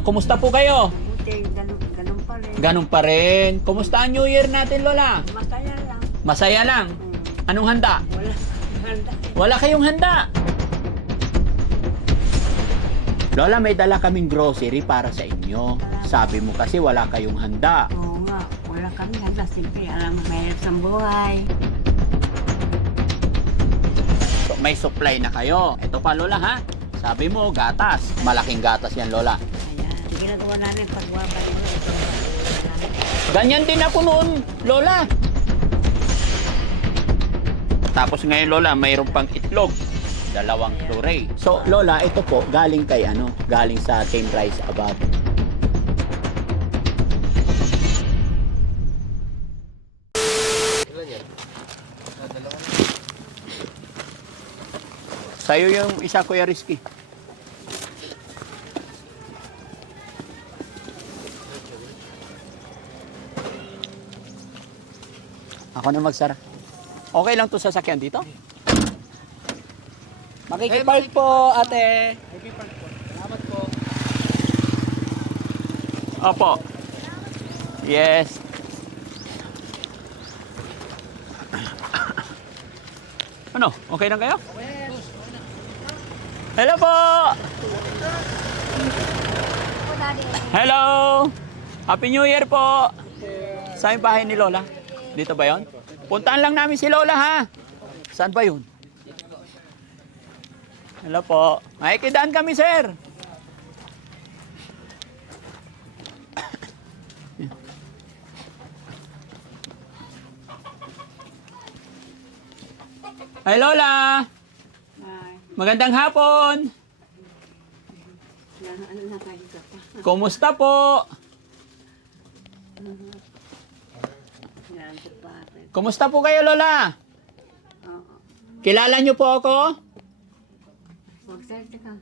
Kumusta po kayo? Mabuti, ganun pa rin. Ganun pa rin. Kumusta ang New Year natin, Lola? Masaya lang. Masaya lang. Anong handa? Wala. Handa. Wala kayong handa. Lola, may dala kaming grocery para sa inyo. Sabi mo kasi wala kayong handa. Oo nga, wala kami handa. Siyempre, alam mo, mahirap sa buhay. So, may supply na kayo. Ito pa, Lola, ha? Sabi mo, gatas. Malaking gatas yan, Lola. Ayan. Ginagawa namin pagwabay mo. Ganyan din ako noon, Lola. Tapos ngayon, Lola, mayroon pang itlog. 2 tray. So, Lola, ito po, galing kay ano? Galing sa Team Rise Above. Sa'yo yung isa, Kuya Rizky. Ako na magsara. Okay lang to sasakyan dito? Makikipark po, ate. Makikipark po. Salamat po. Opo. Yes. Ano? Okay lang kayo? Hello po! Hello! Happy New Year po! Saan yung bahay ni Lola? Dito ba yon? Puntaan lang namin si Lola, ha? Saan ba yun? Hello po. Makikidaan kami, sir. Hi, Lola! Ay, Magandang hapon! ano na kayo ka pa? Kumusta po? Yan, ito pa. Kumusta po kayo, Lola? Oo. Kilala niyo po ako? Magsalita ka.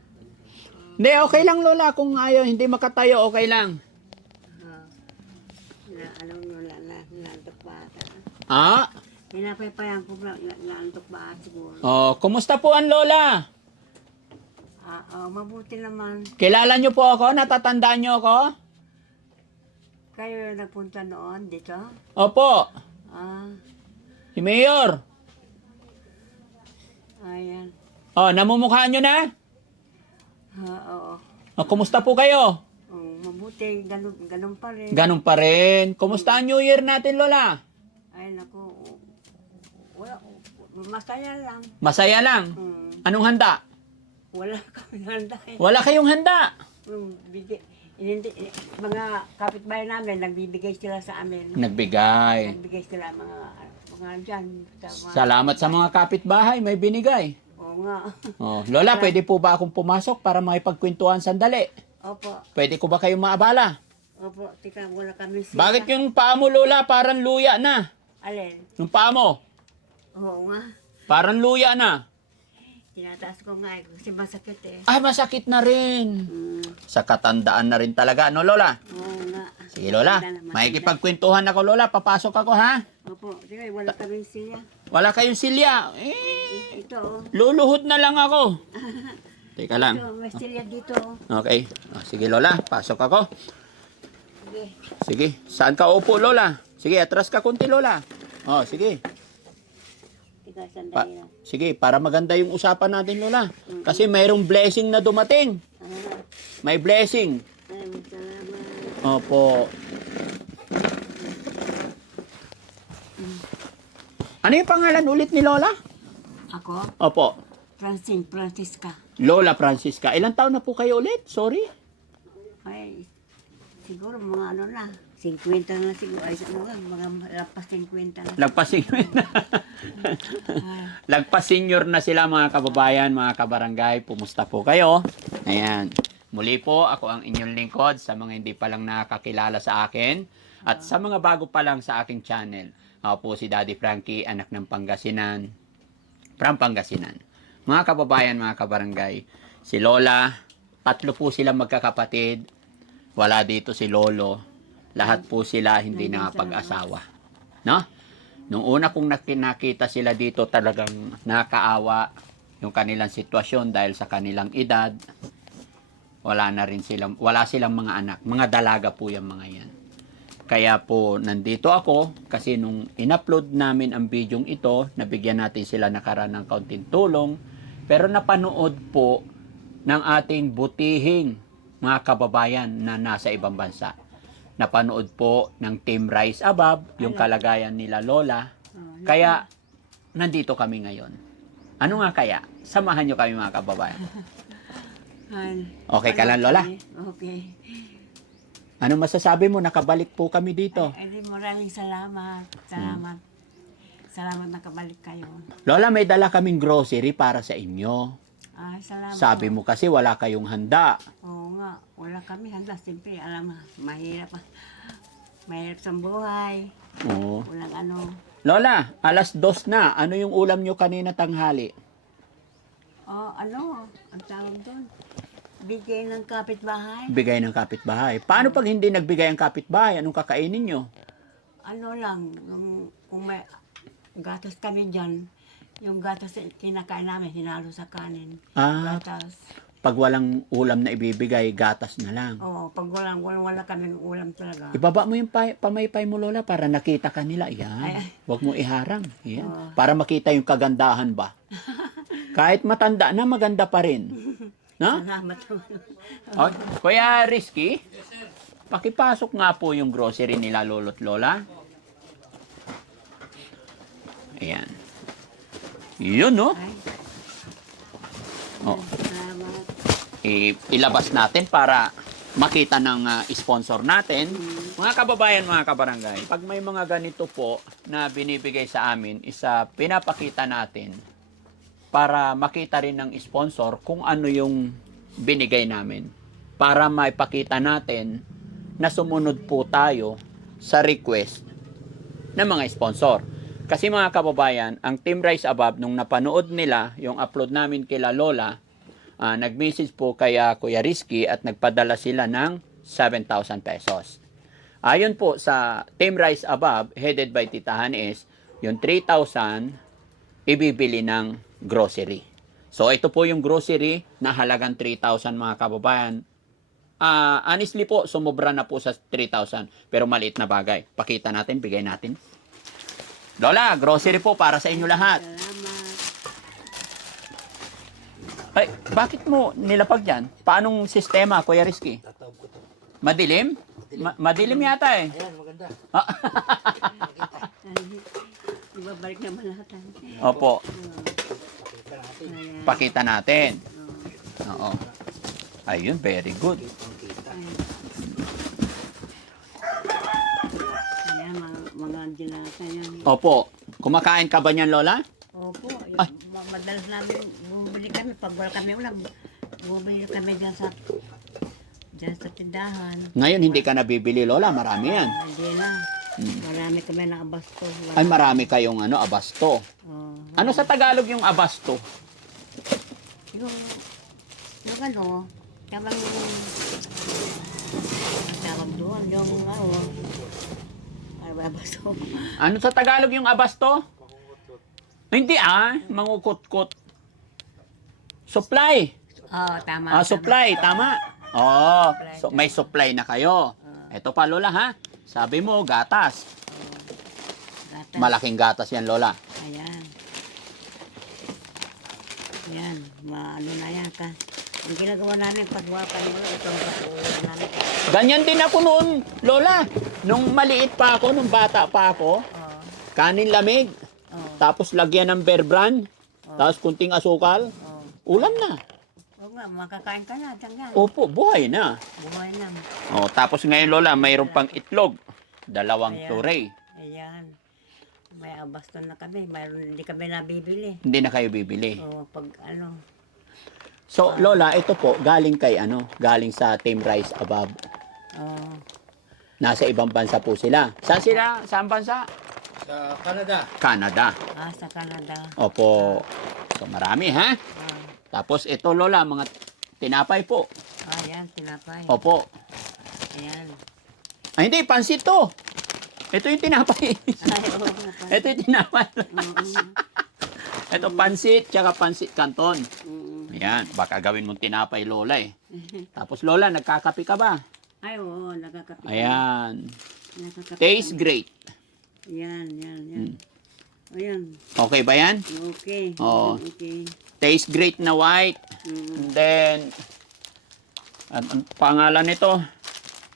Hindi, okay lang, Lola. Kung ayaw, hindi makatayo, okay lang. Alam mo, nantok pa ata. Ah? Pinapaypayan ko lang, nantok ba siguro. Oh, kumusta po ang Lola? Mabuti naman. Kilala niyo po ako? Natatandaan niyo ako? Kayo yung nagpunta noon dito? Opo. Ah, Si Mayor. ayan. Oh, namumukha niyo na? Oo. Oh, kumusta po kayo? Mabuti, ganun pa rin. Ganun pa rin. Kumusta ang New Year natin, Lola? Ay, naku. Wala, masaya lang. Masaya lang. Anong handa? Wala kami handa eh. Wala kayong handa. Mga kapitbahay namin, nagbibigay sila sa amin. Nagbigay. Nagbigay sila mga dyan. Salamat sa mga kapitbahay, may binigay. Oo nga. Oh, Lola, pwede po ba akong pumasok para makipagkwentuhan sandali? Opo. Pwede ko ba kayong maabala? Opo. Tika, wala kami sila. Bakit yung paa mo, Lola, parang luya na? Alin? Yung paa mo, Oo nga. parang luya na. Tinataas ko nga eh, kasi masakit eh. Ah, masakit na rin. Mm. Sa katandaan na rin talaga, no, Lola? Oo nga. Sige, Lola. Matanda. Makikipagkwentuhan ako, Lola. Papasok ako, ha? Opo. Tika, wala kaming sila. Wala kayong silya. Ito oh. Luluhod na lang ako. Teka lang. Ito, may silya dito oh. Okay. Sige, Lola. Pasok ako. Sige. Sige. Saan ka upo, Lola? Sige, atras ka kunti, Lola. Oh, sige. Tika, sandali lang. Sige, para maganda yung usapan natin, Lola. Kasi mayroong blessing na dumating. Ah, May blessing. ay, salamat. Opo. Ano yung pangalan ulit ni Lola? Ako? Opo. Francisca. Lola Francisca. Ilang taon na po kayo ulit? Sorry. Ay, siguro mga ano na. 50 na siguro. Ay, ano nga, mga lapas 50 na. Lagpas senior na. Lagpas senior na sila mga kababayan, mga kabarangay. Pumusta po kayo? Ayan. Muli po, ako ang inyong lingkod sa mga hindi pa lang nakakilala sa akin at sa mga bago pa lang sa aking channel. Ako po si Daddy Frankie, anak ng Pangasinan. From Pangasinan. Mga kababayan, mga kabarangay, si Lola, 3 po sila magkakapatid. Wala dito si Lolo. Lahat po sila hindi nakapag-asawa. No? Nung una kong nakita sila dito, talagang nakaawa yung kanilang sitwasyon dahil sa kanilang edad. wala silang mga anak. Mga dalaga po yung mga yan. Kaya po, nandito ako kasi nung in-upload namin ang bidyong ito, nabigyan natin sila nakaraan ng kaunting tulong. Pero napanood po ng ating butihing mga kababayan na nasa ibang bansa. Napanood po ng Team Rise Above, yung kalagayan nila Lola. Kaya, nandito kami ngayon. Ano nga kaya? Samahan nyo kami mga kababayan. Okay ka lang, Lola? Okay. Ano masasabi mo? Nakabalik po kami dito. Ay, maraming salamat. Salamat. Salamat nakabalik kayo. Lola, may dala kaming grocery para sa inyo. Ay, salamat. Sabi mo kasi wala kayong handa. Oo nga, wala kami handa. Siyempre, alam mo, mahirap. Mahirap sa buhay. Oo. Walang ano. Lola, 2:00 na. Ano yung ulam nyo kanina tanghali? Ano, ang tawag doon. Bigay ng kapitbahay. Bigay ng kapitbahay. Paano pag hindi nagbigay ang kapitbahay? Anong kakainin nyo? Ano lang, kung may gatas kami dyan, yung gatas kinakain namin, hinalo sa kanin. Ah, Gatas. pag walang ulam na ibibigay, gatas na lang. Oo, pag wala kaming ulam talaga. Ibaba mo yung pamaypay mo, Lola, para nakita ka nila. Yan. Ay. Huwag mo iharang. Yan. Oo. Para makita yung kagandahan ba. Kahit matanda na, maganda pa rin. No? Salamat. Oh, Kuya Rizky, pakipasok nga po yung grocery nila lolo't lola. Ayan. Yun, no? Ay, Oh, salamat. ilabas natin para makita ng sponsor natin. Mga kababayan, mga kabarangay, pag may mga ganito po na binibigay sa amin, pinapakita natin para makita rin ng sponsor kung ano yung binigay namin. Para maipakita natin na sumunod po tayo sa request ng mga sponsor. Kasi mga kababayan, ang Team Rise Above, nung napanood nila yung upload namin kila Lola, nag-message po kaya Kuya Rizky at nagpadala sila ng 7,000 pesos. Ayon po sa Team Rise Above, headed by Tita Hanes, yung 3,000 ibibili ng grocery. So, ito po yung grocery na halagang 3,000 mga kababayan. Honestly po, sumobra na po sa 3,000. Pero maliit na bagay. Pakita natin, bigay natin. Lola, grocery po para sa inyo lahat. Salamat. Ay, bakit mo nilapag dyan? Paanong sistema, Kuya Rizky? Madilim? Madilim yata eh. Ayan, maganda. Ibabalik naman lahat. Opo, Pakita natin. Ayan. pakita natin. Oo. Oo. Ayun, very good. Ayan, mga dilata yan. Opo, kumakain ka ba niyan, Lola? Opo, Ay. madalas namin bumili kami. Pag wala kami ulam, bumili kami dyan sa tindahan. Ngayon, hindi ka nabibili, Lola. Marami yan. Hindi na. Marami kami na abasto. Ay, marami kayong abasto. Oh, Ano sa Tagalog yung abasto? yung ano, tamang ang tawag doon, yung ano ba abasto? Ano sa Tagalog yung abasto? Hindi mangukot-kot. Supply. Tama. Supply, tama. Oh, so may supply na kayo. Ito pa, Lola, ha? Sabi mo, gatas. Gatas. Malaking gatas yan, Lola. Ayan. Ayan, ano na yan ka. Ang ginagawa namin pag wala pa nila, ito ang pag-uwan namin. Ganyan din ako noon, Lola. Nung maliit pa ako, nung bata pa ako, kanin lamig, tapos lagyan ng Bear Brand, tapos kunting asukal, ulam na. Oo nga, makakain ka na, tanggal. Opo, buhay na. Buhay na. Oh, tapos ngayon, Lola, mayroon pang itlog. 2 Ayan. tray. Ayan. May abaston na kami, mayroon hindi kami nabibili. Hindi na kayo bibili. O pag ano, So, Lola, ito po, galing kay galing sa Team Rise Above. Nasa ibang bansa po sila. Saan sila? Saan bansa? Sa Canada. Canada. sa Canada. Opo. So, marami, ha? Tapos, ito, Lola, mga tinapay po. Ayan, tinapay. Opo. Ayan. Ay, hindi, pansit to. Ito yung tinapay. Ay, oo. Ito yung tinapay. Mm-mm. Ito, pansit, tsaka pansit canton. Mm-mm. Ayan, baka gawin mong tinapay, Lola eh. Tapos, Lola, nagkakape ka ba? Ay, oo, nagkakape. Ayan. Nagkakape. Taste great. Yan. Hmm. Ayan. Okay ba yan? Okay. Oo. Okay. Taste great na white. And then, ang pangalan nito?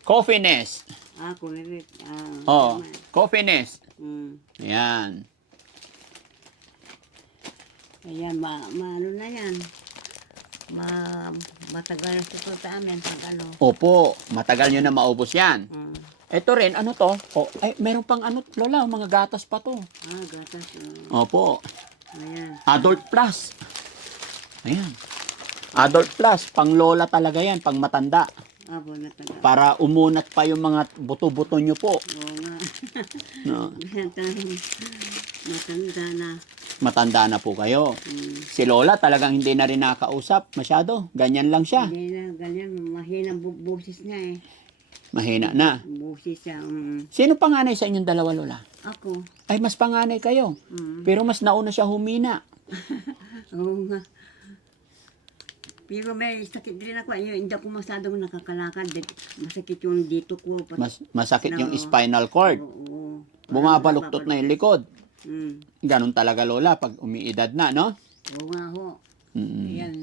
Coffee Nest. Correct. Oh, tama. Coffee Nest. Mm. Ayan. Ayan, ano na yan. Matagal na ito sa amin pag ano. Opo, matagal nyo na maubos yan. Mm. Ito rin, ano to? Oh, ay, meron pang ano, Lola, mga gatas pa to. Gatas. Opo, Ayan. Adult Plus. Ayan. Adult Plus, pang lola talaga yan, pang matanda. Natagal. Para umunat pa yung mga buto-buto nyo po. Oo nga. No, Matanda na. matanda na po kayo. Mm. Si Lola talagang hindi na rin nakakausap masyado. Ganyan lang siya. Hindi na, ganyan. Mahina busis niya eh. Mahina na. Busis siya. Sino panganay sa inyong dalawa, Lola? Ako. Ay, mas panganay kayo. Pero mas nauna siya humina. Oo nga. Pero may sakit din ako. Hindi ako masyadong nakakalakad. Masakit yung dito ko. Masakit yung Oo. spinal cord. Oo. Bumabaluktot na yung likod. Mm. Ganun talaga, Lola, pag umiidad na, no? Oo nga ho. Mm. Ayan.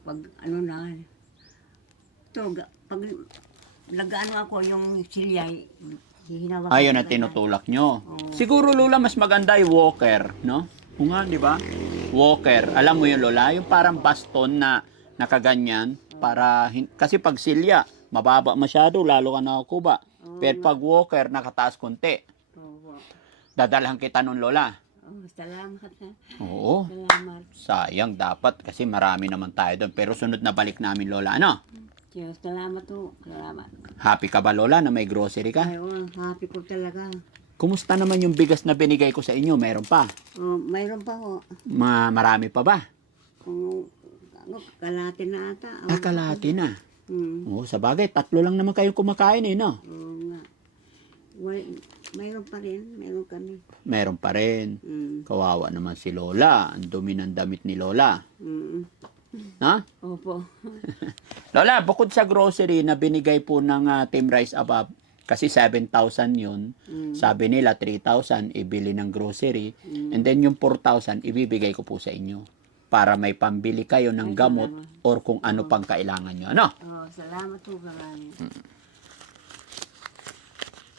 Pag ano na. Pag nag-ano ako yung silya, hihinawa ko. Ayun na talaga. tinutulak nyo. Oo. Siguro, Lola, mas maganda yung walker, no? O nga, di ba? Walker. Alam mo yun, Lola? Yung parang baston na nakaganyan. Para, kasi pag silya, mababa masyado, lalo ka nakakuba. Oo Pero nga. pag walker, nakataas konti. Oo. Dadalhan kita nun, Lola. Salamat ha. Oo. Salamat. Sayang, dapat. Kasi marami naman tayo doon. Pero sunod na balik namin, Lola. Ano? Salamat ho. Salamat. Happy ka ba, Lola, na may grocery ka? Ay, happy ko talaga. Kumusta naman yung bigas na binigay ko sa inyo? Meron pa? Mayroon pa ho. Marami pa ba? Kalahati na ata. Kalahati na. Hmm. Oo, sa bagay, 3 lang naman kayo kumakain eh, no? Oo nga. Mayroon pa rin. Mayroon kami. Meron pa rin. Kawawa naman si Lola. Ang dumi ng damit ni Lola. Ha? Opo. Lola, bukod sa grocery na binigay po ng Team Rise Above, kasi 7,000 yun, sabi nila 3,000 ibili ng grocery, and then yung 4,000 ibibigay ko po sa inyo para may pambili kayo ng gamot or kung ano pang kailangan nyo. Ano? Salamat po karami.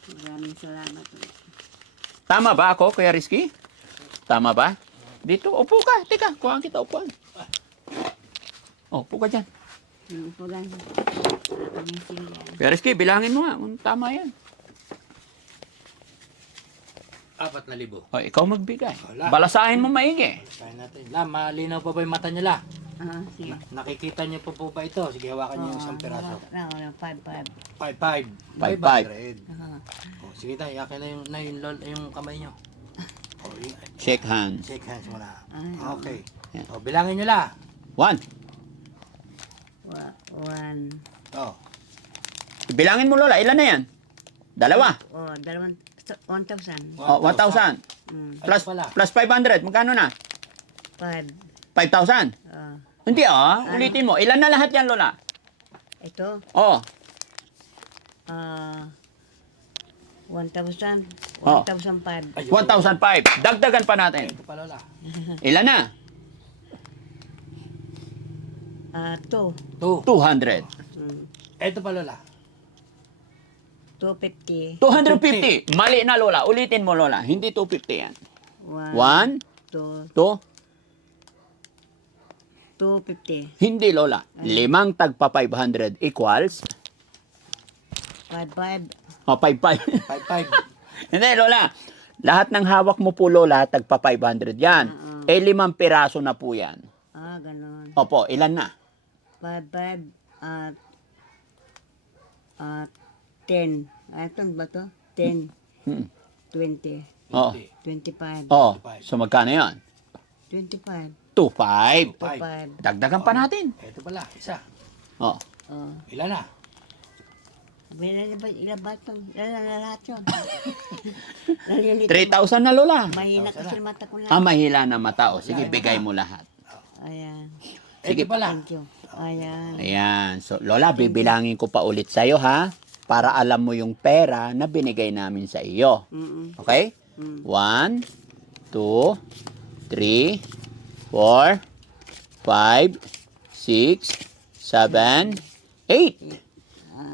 Maraming salamat po. Tama ba ako, Kuya Rizky? Tama ba? Dito, upo ka. Teka, kuhaan kita, upuan. Upo ka dyan. Upo lang. Aming silya. Kuya Rizky, bilangin mo nga kung tama yan. 4,000. O, ikaw magbigay. Wala. Balasahin mo maigi. Kaya natin. Malinaw pa ba yung mata nila? Sige. Nakikita niyo pa po ba ito? Sige, hawakan niyo yung isang piraso. 5-5. 5,500. 5,500. Oh, sige tayo, yakin na yung kamay niyo. Oh, Shake hands. shake hands muna. Ay, Okay. Yan. Oh, bilangin niyo la. 1. 1. Oh. Bilangin mo, Lola. Ilan na yan? 2. 1,000. O, 1,000. Plus, Ito pala. plus 500. Magkano na? 5. 5,000. Hindi ulitin mo. Ilan na lahat yan, Lola? Ito. Oh, 1,000. Oh. 1,005. 1,005. Dagdagan pa natin. Ito pa lola. Ilan na? 2. 2. 200. Ito pa lola. 250. 250. Mali na, Lola. Ulitin mo, Lola. Hindi 250 yan. 1, 2. 2. 250. Hindi, Lola. 5 tagpa 500 equals 5. 5,500. 5,500. Hindi, Lola. Lahat ng hawak mo po, Lola, tagpa 500 yan. 5 piraso na po yan. Ganon. Opo, ilan na? 5 at 10. Ito ba to? 10. Hmm. 20. Oo. 25. Oh, so magkano yan? 25. 2,500. 25. Dagdagan pa natin. Ito pala, isa. Oh. Ilan na? Ilan ba ito? Ilan na lahat yun? Nalilito. 3,000 na, Lola. Mahina kasi mata ko lang. Mahila na mata. O, sige, bigay mo lahat. Ayan. Sige. Ito pala. Thank you. Ayan. Ayan. So, Lola, bibilangin ko pa ulit sa'yo, ha? Para alam mo yung pera na binigay namin sa iyo. Mm-mm. Okay? Mm. 1, 2, 3, 4, 5, 6, 7, 8.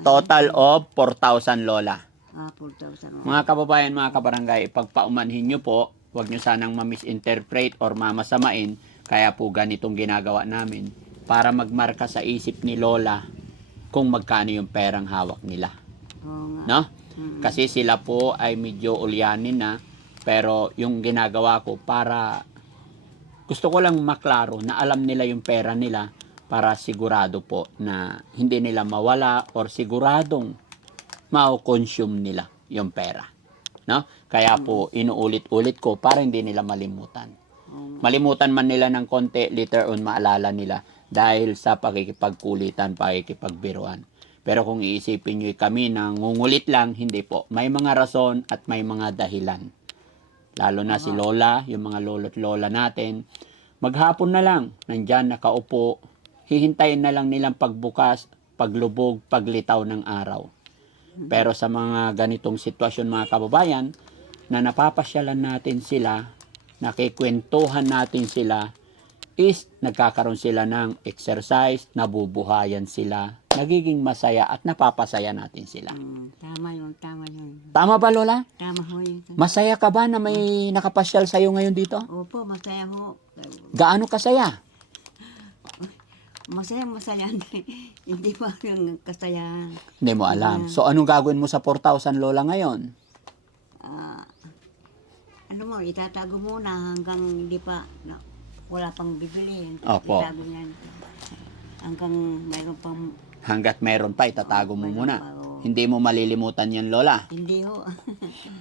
Total of 4,000, Lola. 4,000. Mga kababayan, mga kabarangay, pagpaumanhin nyo po, huwag nyo sanang ma-misinterpret or mamasamain, kaya po ganitong ginagawa namin para magmarka sa isip ni Lola kung magkano yung perang hawak nila. Oo nga. No? Mm-mm. Kasi sila po ay medyo ulyanin na, pero yung ginagawa ko para gusto ko lang maklaro na alam nila yung pera nila para sigurado po na hindi nila mawala or siguradong ma-consume nila yung pera. No? Kaya po inuulit-ulit ko para hindi nila malimutan. Oo nga. Malimutan man nila ng konti, later on maalala nila dahil sa pakikipagkulitan, pakikipagbiruan. Pero kung iisipin nyo kami na ngungulit lang, hindi po. May mga rason at may mga dahilan. Lalo na si Lola, yung mga lolo't lola natin. Maghapon na lang, nandyan nakaupo, hihintayin na lang nilang pagbukas, paglubog, paglitaw ng araw. Pero sa mga ganitong sitwasyon, mga kababayan, na napapasyalan natin sila, nakikwentuhan natin sila, is nagkakaroon sila ng exercise, nabubuhayan sila, nagiging masaya at napapasaya natin sila. Tama yun, tama yun. Tama ba, Lola? Tama ho yun. Masaya ka ba na may nakapasyal sa'yo ngayon dito? Opo, masaya ho. Gaano kasaya? Masaya. Hindi pa yung kasayahan. Hindi mo alam. So, anong gagawin mo sa 4,000, Lola, ngayon? Ah, ano mo, itatago muna hanggang hindi pa, wala pang bibilihin. Opo. Itago niyan. Hanggang mayroon pang, Hanggat meron pa, itatago mo mayroon muna. pa, oo. Hindi mo malilimutan yan, Lola. Hindi ho.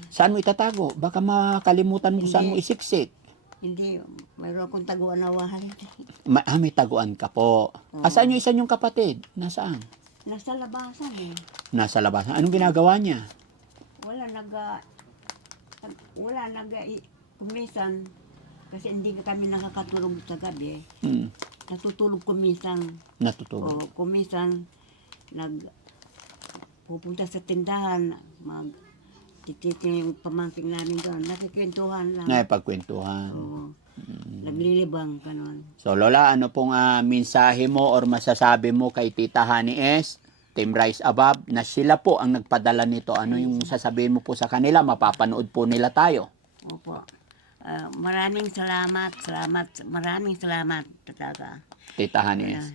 Saan mo itatago? Baka makalimutan mo saan mo Hindi. isiksik. Hindi, mayroon akong taguan na wahal. May taguan ka po. Asaan yung isa niyong kapatid? Nasaan? Nasa labasan eh. Nasa labas. Anong ginagawa niya? Kumisan, kasi hindi kami nakakatulog sa gabi. Hmm, Natutulog kumisan. natutulog. O kumisan, pupunta sa tindahan, tititin yung pamangkin namin doon. Nakikwentuhan lang. Naipagkwentuhan. Oo. Naglilibang, kanon. So, Lola, ano pong mensahe mo or masasabi mo kay Tita Honey S, Team Rise Above, na sila po ang nagpadala nito? Ano yung sasabihin mo po sa kanila? Mapapanood po nila tayo. Opo. Maraming salamat. Maraming salamat talaga. Tita Honey S.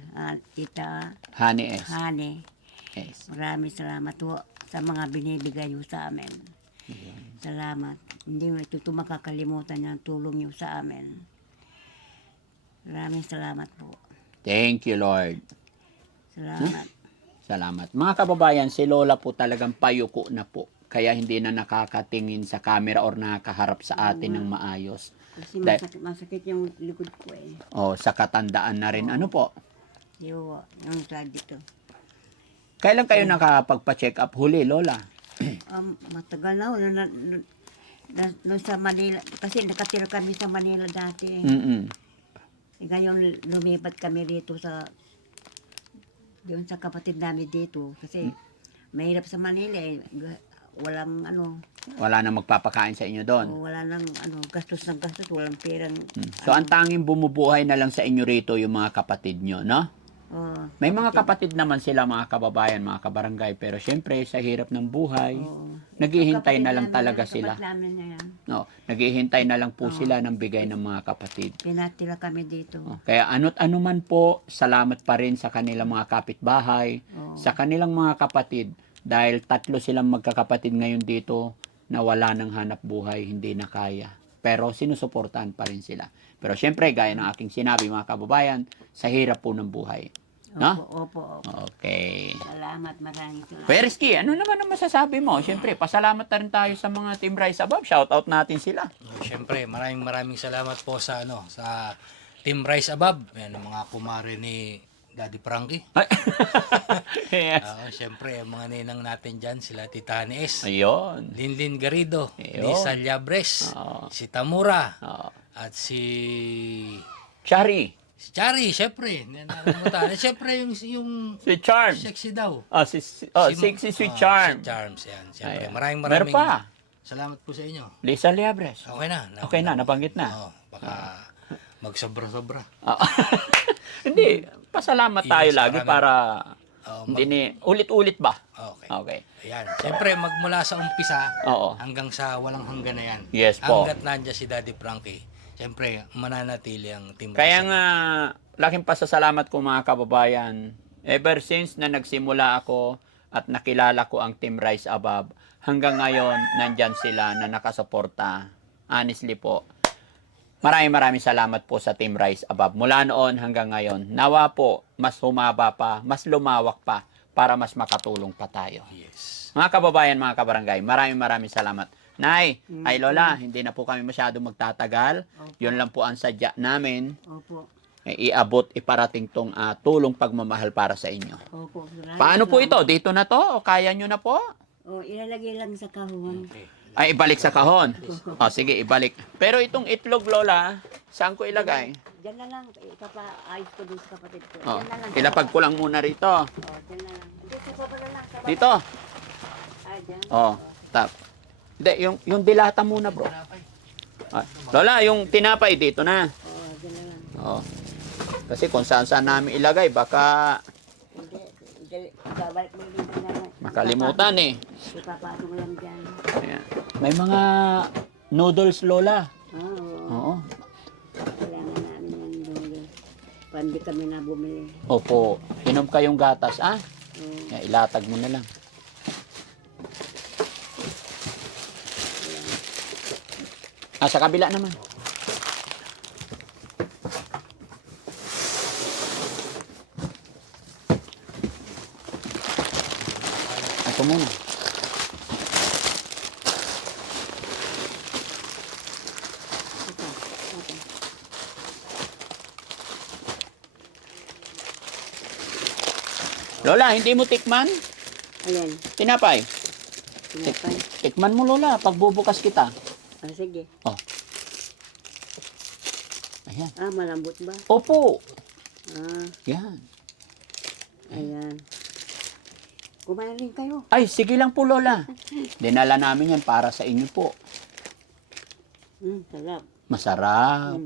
Tita Honey S. Hane. Yes. Maraming salamat po sa mga binibigay niyo sa amin. Salamat. Hindi mo ito makakalimutan yung tulong niyo sa amin. Maraming salamat po. Thank you, Lord. Salamat. Salamat. Mga kababayan, si Lola po talagang payuko na po. Kaya hindi na nakakatingin sa camera or nakakaharap sa atin ng maayos. Kasi Dahil- masakit yung likod ko eh. O, sa katandaan na rin. Ano po? Yung tag dito. Kailan kayo nakapagpa-check up huli, Lola? Matagal na. Nung sa Manila. Kasi nakatira kami sa Manila dati. Mm-mm. Ngayon lumipat kami dito doon sa kapatid namin dito. Kasi mahirap sa Manila eh. Walang Wala na magpapakain sa inyo doon. wala nang gastos ng gastos, walang perang. So, ang tanging bumubuhay na lang sa inyo rito yung mga kapatid nyo, no? May mga kapatid naman sila, mga kababayan, mga kabarangay. Pero syempre, sa hirap ng buhay, naghihintay na lang talaga sila. Namin na yan. No, naghihintay na lang po sila ng bigay ng mga kapatid. Pinatira kami dito. Kaya ano't ano man po, salamat pa rin sa kanilang mga kapitbahay, Oo. sa kanilang mga kapatid, dahil 3 silang magkakapatid ngayon dito na wala ng hanap buhay, hindi na kaya. Pero sinusuportahan pa rin sila. Pero syempre, gaya ng aking sinabi, mga kababayan, sa hirap po ng buhay. No? Opo. Okay. Salamat, maraming salamat. Pereski, ano naman ang masasabi mo? Syempre, pasalamat na rin tayo sa mga Team Rise Above. Shoutout natin sila. Siyempre, maraming salamat po sa sa Team Rise Above. Yan ang mga kumare ni Daddy Frankie. Yes. Siyempre, ang mga ninang natin dyan, sila Tita Honey S, Ayun. Linlin Garrido, Ayun. Lisa Llabres, Oo. si Tamura, Oo. at si Shari. Si Chari, syempre. Hindi na nakalimutan. Syempre, yung Si Charm. sexy daw. Sexy Sweet Charm. Si Charms, yan. Syempre, Ayan. maraming Meron pa. salamat po sa inyo. Lisa Liabres. Okay na. Okay na, nabanggit na. Oo, baka magsobra-sobra. Ah. Hindi, pasalamat tayo Yes, lagi marami. para Oo, hindi ni ulit-ulit ba? Okay. Okay. Ayan. Siyempre, magmula sa umpisa Oo. hanggang sa walang hanggan na yan. Yes po. Hanggat nandiyan si Daddy Frankie, siyempre, mananatili ang Team Kaya Rice. nga, laking pasasalamat ko mga kababayan. Ever since na nagsimula ako at nakilala ko ang Team Rise Above, hanggang ngayon, nandyan sila na nakasuporta. Honestly po, maraming salamat po sa Team Rise Above. Mula noon hanggang ngayon, nawa po, mas humaba pa, mas lumawak pa, para mas makatulong pa tayo. Yes. Mga kababayan, mga kabarangay, maraming salamat. Nay, ay Lola, hindi na po kami masyado magtatagal. Yun lang po ang sadya namin. Opo. Iabot, iparating tong tulong pagmamahal para sa inyo. Opo. Maraming Paano po ito? salamat. Dito na to? O kaya nyo na po? O, ilalagay lang sa kahon. Okay. Ay, ibalik sa kahon. O, sige, ibalik. Pero itong itlog, Lola, saan ko ilagay? Diyan na lang. Ipapaayos ko dun sa kapatid ko. O, Diyan na lang. ilapag ko lang muna rito. O, diyan na lang. Dito sa baba na lang. Sa baba. Dito. Ah, diyan. O, tap. Hindi, yung dilata muna, bro. Lola, yung tinapay dito na. O, diyan na lang. O. Kasi kung saan namin ilagay, baka Hindi. Babalik mo dito na lang. makalimutan eh. Ipapasok mo lang dyan. Ayan. May mga noodles, Lola. Oo. Oo. Kailangan namin ng dulo. Pandi kami na bumili. Opo. Inom kayong gatas, ah? Oo. Yan, ilatag mo na lang. Sa kabila naman. Ito muna. Ito. Ito. Lola, hindi mo tikman? Ayan. Tinapay. Tinapay. Tikman mo, Lola, pagbubukas kita. Ah, sige. Ayan. Ah, malambot ba? Opo. Ah, Yan. ayan. Kumain rin kayo. Ay, sige lang po, Lola. Dinala namin yan para sa inyo po. Sarap. Masarap.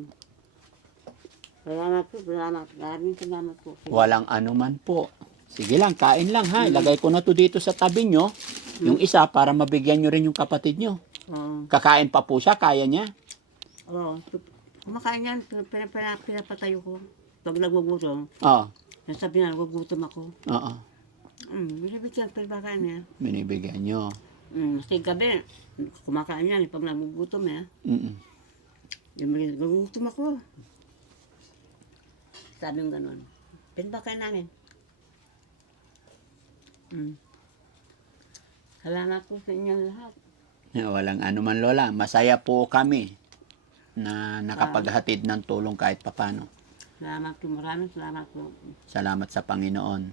Salamat po, salamat. Maraming salamat po. Walang anuman po. Sige lang, kain lang ha. Ilagay ko na to dito sa tabi nyo. Yung isa para mabigyan nyo rin yung kapatid nyo. Oo. Kakain pa po siya, kaya niya. Oo. Kumakain yan, pinapatayo ko. Pag nagugutom, Oo. nasabi na, nagugutom ako. Oo. Binibigyan, pinapakain niya. Binibigyan nyo. Kasi gabi, kumakain yan, pag nagugutom eh. Mm-mm. Yung nagugutom ako. Sabi yung ganun. Pinapakain namin. Salamat po sa inyong lahat. Walang anuman, Lola. Masaya po kami na nakapaghatid ng tulong kahit papano. Salamat po, maraming salamat po. Salamat sa Panginoon.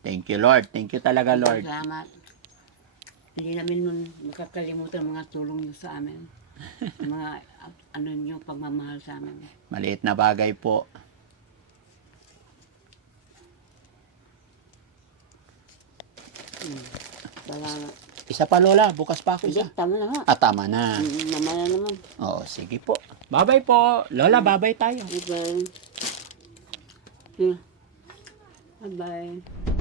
Thank you, Lord. Thank you talaga, Lord. Salamat. Hindi namin nun makakalimutan ang mga tulong niyo sa amin. Mga ano niyo, pagmamahal sa amin. Maliit na bagay po. Salamat. Isa pa, Lola. Bukas pa ako Hindi, isa. tama na nga. Tama na. Mamaya naman. Oo, sige po. Bye-bye po. Lola, bye-bye tayo. Okay. Bye-bye.